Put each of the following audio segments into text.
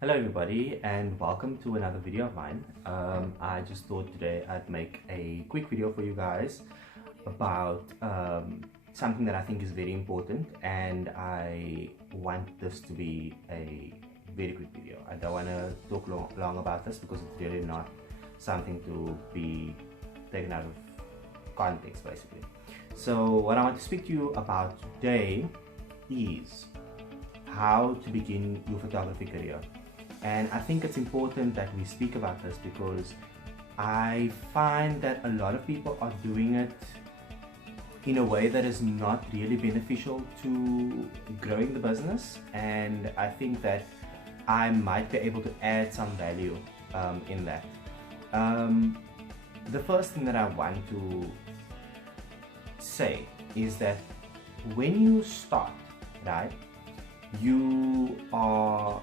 Hello everybody and welcome to another video of mine. I just thought today I'd make a quick video for you guys about something that I think is very important, and I want this to be a very quick video. I don't want to talk long about this because it's really not something to be taken out of context basically. So what I want to speak to you about today is how to begin your photography career. And I think it's important that we speak about this because I find that a lot of people are doing it in a way that is not really beneficial to growing the business, and I think that I might be able to add some value in that. The first thing that I want to say is that when you start, right, you are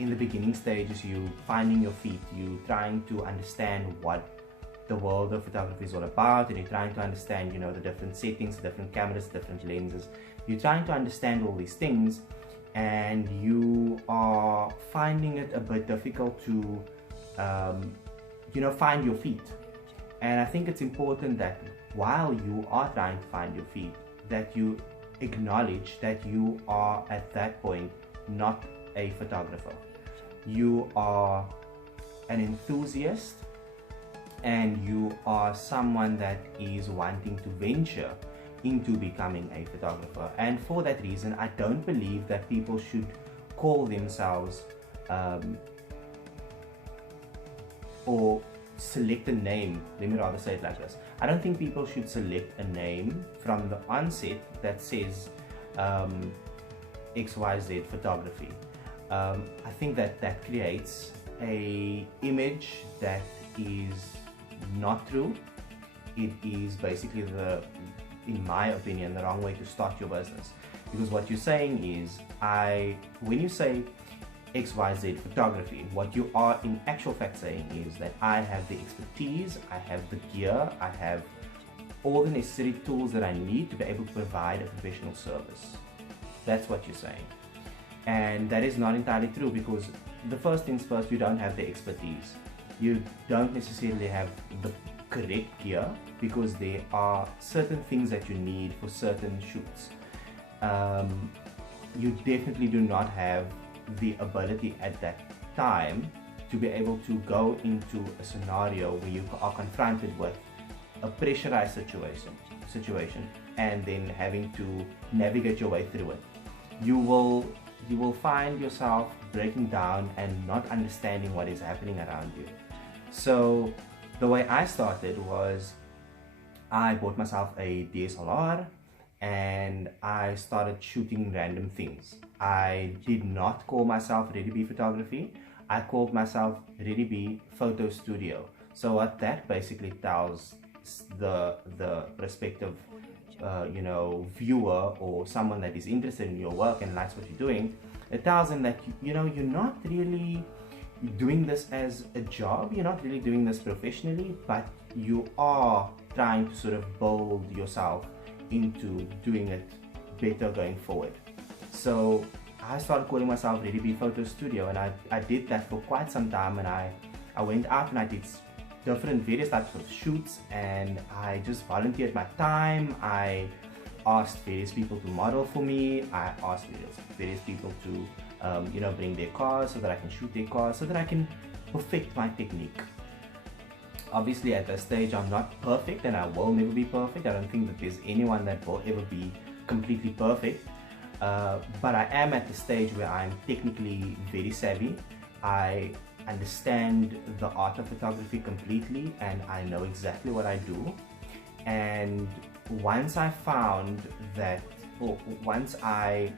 in the beginning stages, you finding your feet, you trying to understand what the world of photography is all about, and you're trying to understand, you know, the different settings, different cameras, different lenses. You're trying to understand all these things, and you are finding it a bit difficult to find your feet. And I think it's important that while you are trying to find your feet, that you acknowledge that you are at that point not a photographer. You are an enthusiast, and you are someone that is wanting to venture into becoming a photographer. And for that reason, I don't believe that people should call themselves or select a name. Let me rather say it like this. I don't think people should select a name from the onset that says XYZ photography. I think that creates a image that is not true. It is basically in my opinion, the wrong way to start your business, because what you're saying is, when you say XYZ photography, what you are in actual fact saying is that I have the expertise, I have the gear, I have all the necessary tools that I need to be able to provide a professional service. That's what you're saying. And that is not entirely true, because the first things first, you don't have the expertise. You don't necessarily have the correct gear, because there are certain things that you need for certain shoots. You definitely do not have the ability at that time to be able to go into a scenario where you are confronted with a pressurized situation and then having to navigate your way through it. You will find yourself breaking down and not understanding what is happening around you. So the way I started was, I bought myself a DSLR and I started shooting random things. I did not call myself Ready Bee Photography. I called myself Ready Bee Photo Studio. So what that basically tells the prospective viewer or someone that is interested in your work and likes what you're doing, it tells them that you're not really doing this as a job, you're not really doing this professionally, but you are trying to sort of build yourself into doing it better going forward. So I started calling myself Ready Bee Photo Studio, and I did that for quite some time, and I went out and I did various types of shoots, and I just volunteered my time. I asked various people to model for me. I asked various people to bring their cars so that I can shoot their cars, so that I can perfect my technique. Obviously at this stage I'm not perfect, and I will never be perfect. I don't think that there's anyone that will ever be completely perfect, but I am at the stage where I'm technically very savvy. I understand the art of photography completely, and I know exactly what I do. And once I found that, or once I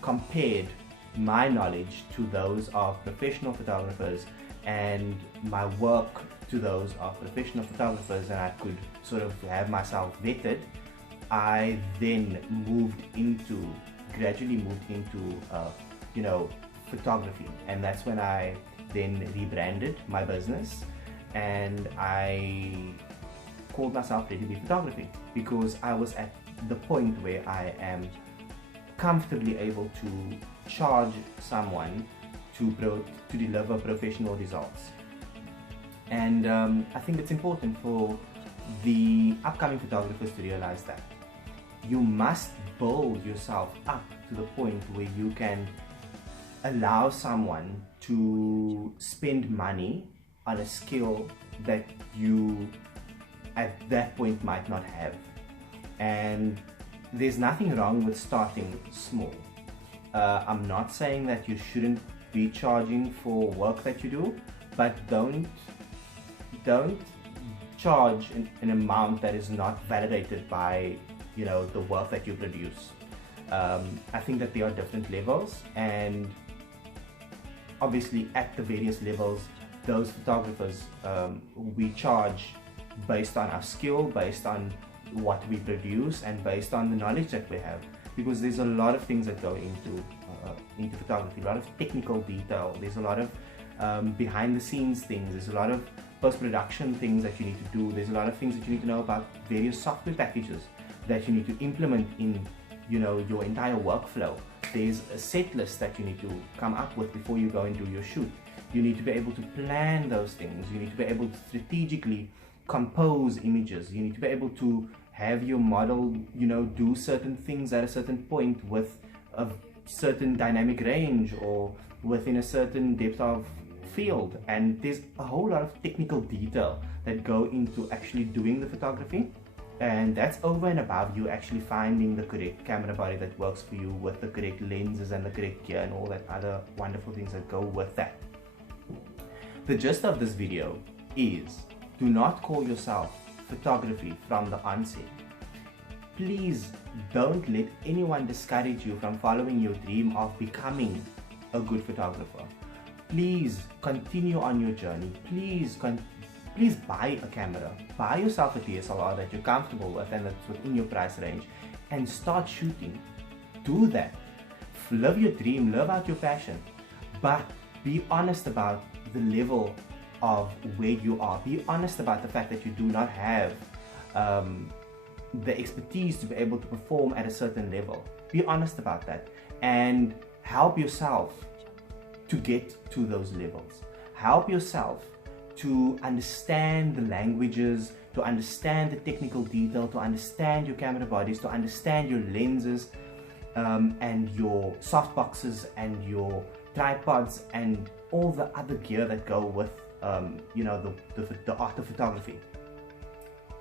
compared my knowledge to those of professional photographers and my work to those of professional photographers, and I could sort of have myself vetted, I then gradually moved into photography. And that's when I then rebranded my business, and I called myself Ready Bee Photography, because I was at the point where I am comfortably able to charge someone to deliver professional results. And I think it's important for the upcoming photographers to realize that you must build yourself up to the point where you can allow someone to spend money on a skill that you at that point might not have. And there's nothing wrong with starting small. I'm not saying that you shouldn't be charging for work that you do, but don't charge an amount that is not validated by the work that you produce. I think that there are different levels, and obviously at the various levels, those photographers, we charge based on our skill, based on what we produce, and based on the knowledge that we have, because there's a lot of things that go into photography, a lot of technical detail, there's a lot of behind the scenes things, there's a lot of post-production things that you need to do, there's a lot of things that you need to know about various software packages that you need to implement in your entire workflow. There's a set list that you need to come up with before you go and do your shoot. You need to be able to plan those things. You need to be able to strategically compose images. You need to be able to have your model do certain things at a certain point with a certain dynamic range or within a certain depth of field. And there's a whole lot of technical detail that go into actually doing the photography. And that's over and above you actually finding the correct camera body that works for you with the correct lenses and the correct gear and all that other wonderful things that go with that. The gist of this video is, do not call yourself photography from the onset. Please don't let anyone discourage you from following your dream of becoming a good photographer. Please continue on your journey. Please buy a camera. Buy yourself a DSLR that you're comfortable with and that's within your price range, and start shooting. Do that. Live your dream, live out your passion, but be honest about the level of where you are. Be honest about the fact that you do not have the expertise to be able to perform at a certain level. Be honest about that and help yourself to get to those levels. Help yourself to understand the languages, to understand the technical detail, to understand your camera bodies, to understand your lenses and your softboxes and your tripods and all the other gear that go with the art of photography.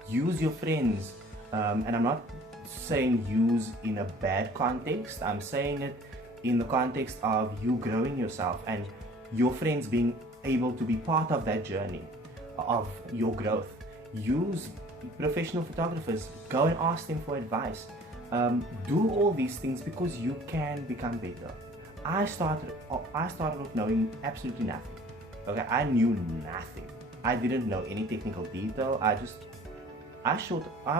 Use your friends, and I'm not saying use in a bad context. I'm saying it in the context of you growing yourself and your friends being able to be part of that journey of your growth. Use professional photographers, go and ask them for advice. Do all these things because you can become better. I started off knowing absolutely nothing. Okay, I knew nothing. I didn't know any technical detail. I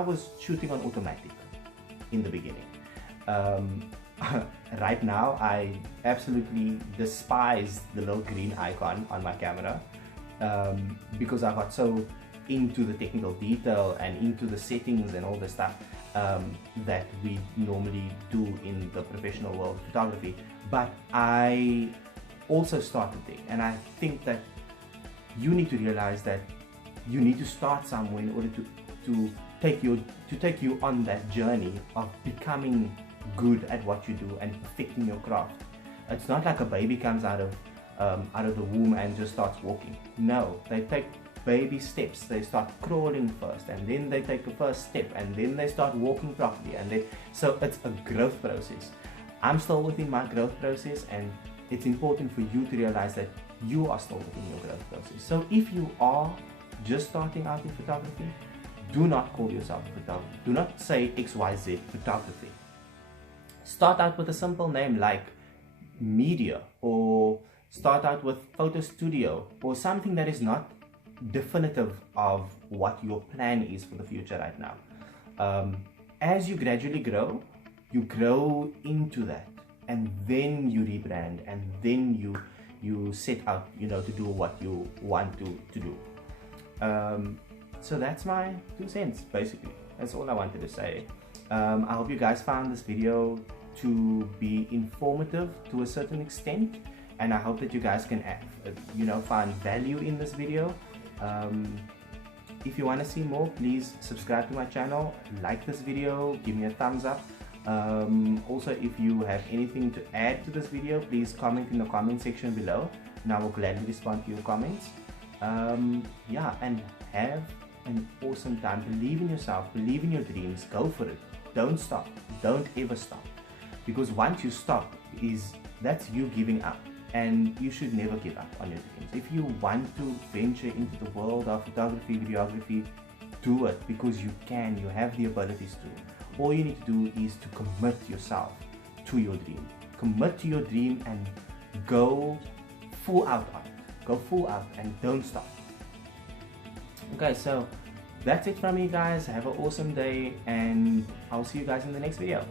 was shooting on automatic in the beginning. Right now, I absolutely despise the little green icon on my camera because I got so into the technical detail and into the settings and all the stuff that we normally do in the professional world of photography. But I also started there, and I think that you need to realize that you need to start somewhere in order to take you on that journey of becoming good at what you do and perfecting your craft. It's not like a baby comes out of the womb and just starts walking. No, they take baby steps. They start crawling first, and then they take the first step, and then they start walking properly, so it's a growth process. I'm still within my growth process, and it's important for you to realize that you are still within your growth process. So if you are just starting out in photography, do not call yourself a photographer. Do not say XYZ photography. Start out with a simple name like media, or start out with photo studio, or something that is not definitive of what your plan is for the future right now. As you gradually grow, you grow into that, and then you rebrand, and then you set out to do what you want to do. So that's my 2 cents basically. That's all I wanted to say. I hope you guys found this video to be informative to a certain extent, and I hope that you guys can find value in this video. If you want to see more, please subscribe to my channel, like this video, give me a thumbs up. Also, if you have anything to add to this video, please comment in the comment section below, and I will gladly respond to your comments. Yeah, and have an awesome time. Believe in yourself, believe in your dreams, go for it. Don't stop, don't ever stop, because once you stop, that's you giving up, and you should never give up on your dreams. If you want to venture into the world of photography, videography, do it, because you can, you have the abilities to. All you need to do is to commit yourself to your dream. Commit to your dream and go full out on it. Go full out and don't stop. Okay, so that's it from me, guys. Have an awesome day, and I'll see you guys in the next video.